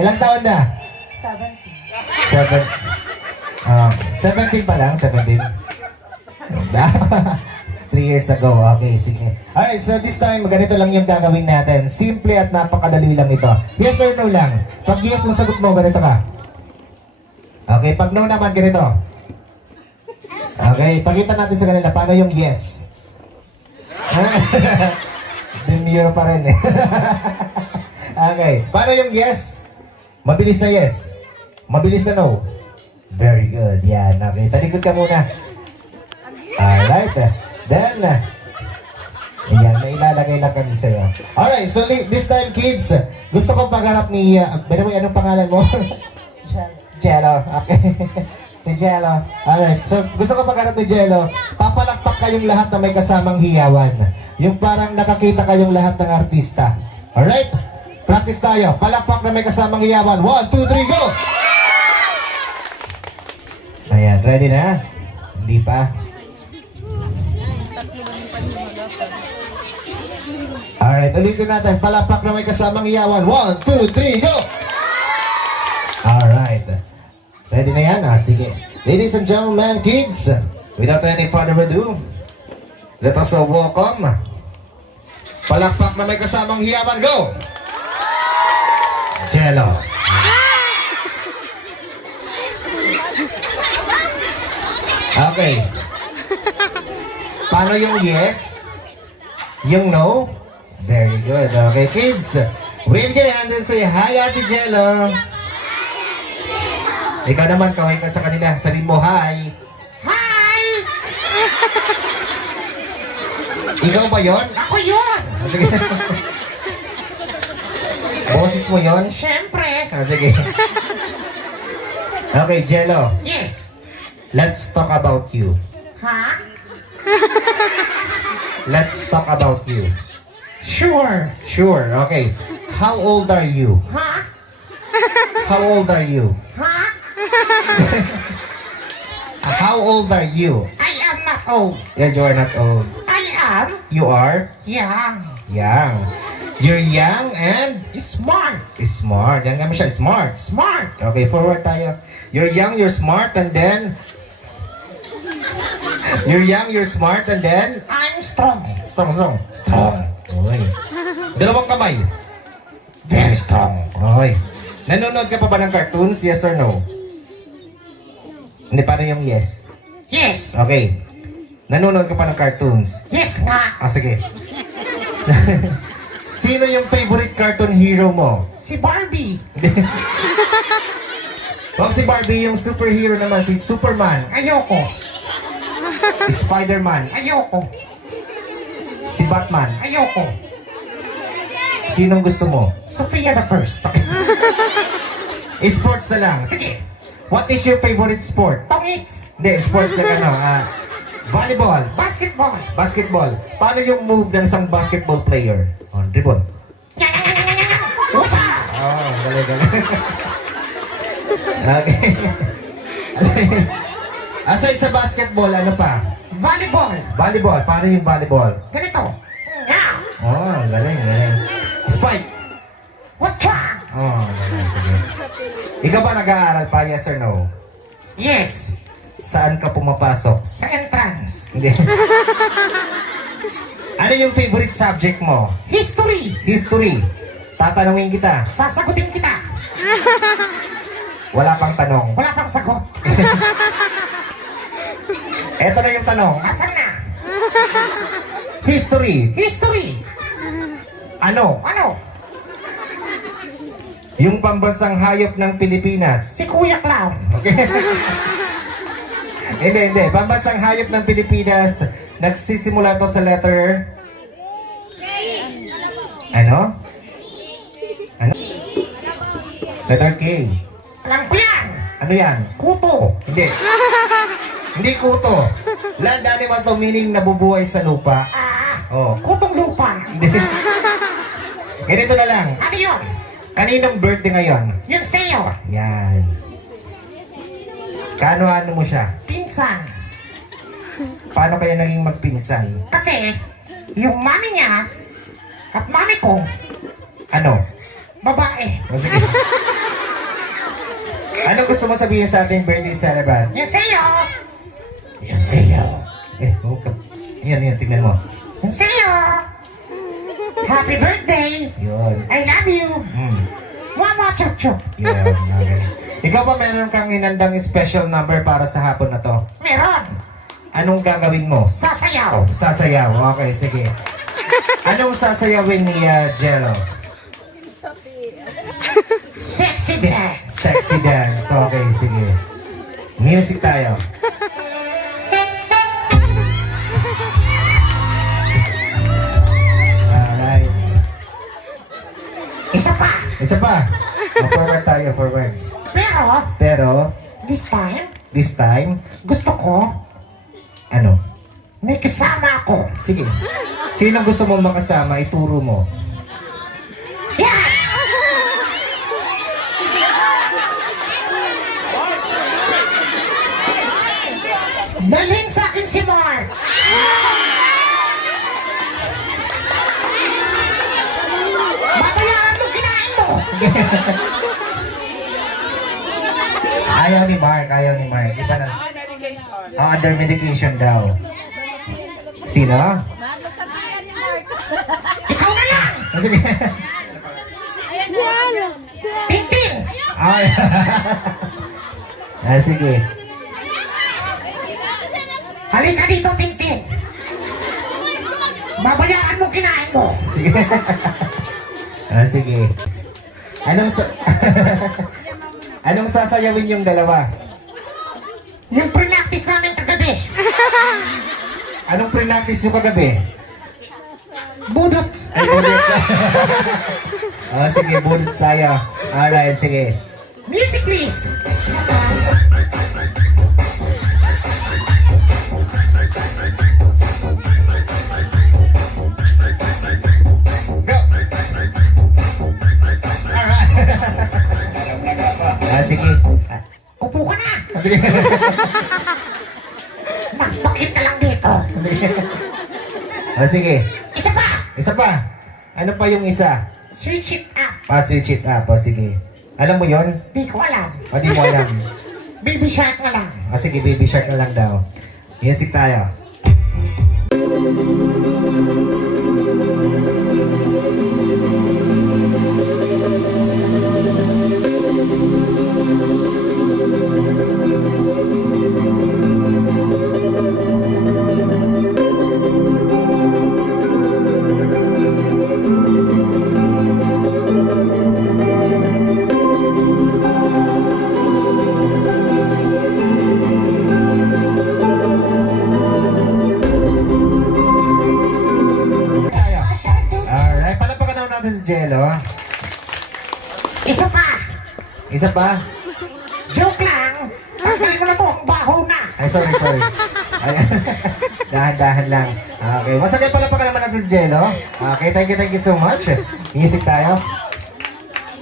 Ilang taon na? 17 pa lang? 17? 3 years ago. Okay, sige. Alright, so this time, ganito lang yung gagawin natin. Simple at napakadali lang ito. Yes or no lang. Pag yes ang sagot mo, ganito ka. Okay, pag no naman, ganito. Okay, pakita natin sa kanila paano yung yes. Demure pa rin eh. Okay, paano yung yes? Mabilis na yes. Mabilis na no. Very good. Yan, okay. Talikod ka muna. Alright. Then, ayan, may ilalagay lang kami sa'yo. Alright, so this time kids, gusto ko pagharap ni, by the way, anong pangalan mo? Jello. Okay. Ni Jello. Alright, so gusto ko pagharap ni Jello, papalakpak kayong lahat na may kasamang hiyawan. Yung parang nakakita kayong lahat ng artista. Alright? Practice tayo. Palakpak na may kasamang hiyawan. 1, 2, 3, go! Ayan, ready na? Hindi pa? Alright, ulitin natin. Palakpak na may kasamang hiyawan. 1, 2, 3, go! Alright. Ready na yan? Sige. Ladies and gentlemen, kids, without any further ado, let us all welcome. Palakpak na may kasamang hiyawan. Go! Jello. Okay. Paano yung yes? Yung no? Very good. Okay, kids. Wave your hand and say, hi, Ate Jello. Ikaw naman, kaway ka sa kanila. Sabihin mo, hi. Hi! Ikaw ba yon? Ako yon! Sige. Boses mo yon? Siyempre. Sige. Okay, Jello. Yes. Let's talk about you. Ha? Let's talk about you. Sure. Sure, okay. How old are you? Ha? How old are you? Ha? How old are you? I am not old. Yeah, you are not old. I am. You are? Young. Young. You're young and smart. Smart. Yan kami siya. Smart. Smart. Okay, forward tayo. You're young, you're smart, and then... You're young, you're smart, and then... I'm strong. Strong, strong. Strong. Okay. Dalawang kamay. Very strong. Okay. Nanonood ka pa ba ng cartoons? Yes or no? Hindi, paano yung yes? Yes. Okay. Nanonood ka pa ng cartoons? Yes nga. Sige. Sino yung favorite cartoon hero mo? Si Barbie. Huwag si Barbie, yung superhero naman, si Superman. Ayoko. Spider-Man. Ayoko. Si Batman. Ayoko. Sinong gusto mo? Sophia the First. Sports na lang. Sige. What is your favorite sport? Tongits. Hindi, sports na ano. Volleyball. Basketball. Basketball. Paano yung move ng isang basketball player? Oh, dribble. Wacha! Oh, galing. Okay. Aside sa basketball, ano pa? Volleyball. Volleyball. Paano yung volleyball? Ganito. Oh, galing. Spike. Wacha! Oh, galing. Sige. Ikaw ba nag-aaral pa? Yes or no? Yes. Saan ka pumapasok? Sa entrance. Hindi. Ano yung favorite subject mo? History. History. Tatanungin kita. Sasagutin kita. Wala pang tanong. Wala pang sagot. Eto na yung tanong. Asan na? History. History. Ano? Ano? Yung pambansang hayop ng Pilipinas. Si Kuya Clown. Okay. Hindi. Pambansang hayop ng Pilipinas, nagsisimula to sa letter... Ano? Ano? Letter K. Alam ko yan! Ano yan? Kuto. Hindi. Hindi kuto. Land animal to, meaning nabubuhay sa lupa. Oh. Kutong lupa. Hindi. Ganito na lang. Ano yun? Kaninong birthday ngayon? Yun sa'yo. Yan. Kano-ano mo siya? Pinsan. Paano kayo naging magpinsan? Kasi, yung mami niya at mami ko, Ano? Babae. O, sige. Anong gusto mo sabihin sa ating birthday celebrant? Yan sa'yo. Yan sa'yo. Huwag ka. Yan, tingnan mo. Yan sa'yo. Happy birthday. Yun. I love you. Mama chup chup. Yun, okay. Ikaw ba meron kang inandang special number para sa hapon na to? Meron. Anong gagawin mo? Sasayaw. Sasayaw. Okay, sige. Anong sasayawin ni Jello? Sexy dance. Sexy dance. Okay, sige. Music tayo. Alright. Isa pa. Isa pa. Forward tayo, forward. Pero, This time, this time, gusto ko, ano? may kasama ako. Sige. Sino gusto mo makasama, ituro mo. Yan! Dalhin sa akin si Mark. Babayaran mo kinain mo. Ayaw ni Mark, ayaw ni Mark. Iba na. Under medication daw. Sino? Ikaw na lang. Tintin. Ay. Sige. Halika dito, Tintin. Babayaran mo kinain mo. Sige. Sige. Anong sasayawin yung dalawa? Yung pre-practice namin kagabi. Anong pre-practice yung kagabi? Budots. Ay, bullets. Sige, bullets tayo. Alright, sige. Music please. Go! Alright. Sige. Upo ka na. Sige. Bakit ka lang dito? Sige. Isa pa. Isa pa. Ano pa yung isa? Switch it up. Switch it up. Sige. Alam mo yon? Di ko alam. Di mo alam. Baby shark na lang. Sige, baby shark na lang daw. Music tayo. Alright, palapakan naman natin si Jello. Isa pa. Isa pa? Joke lang. Tanggalin mo na to. Ang baho na. Ay, sorry. Ayan. Dahan-dahan lang. Okay, masagay palapakan naman natin si Jello. Okay, thank you so much. Music tayo.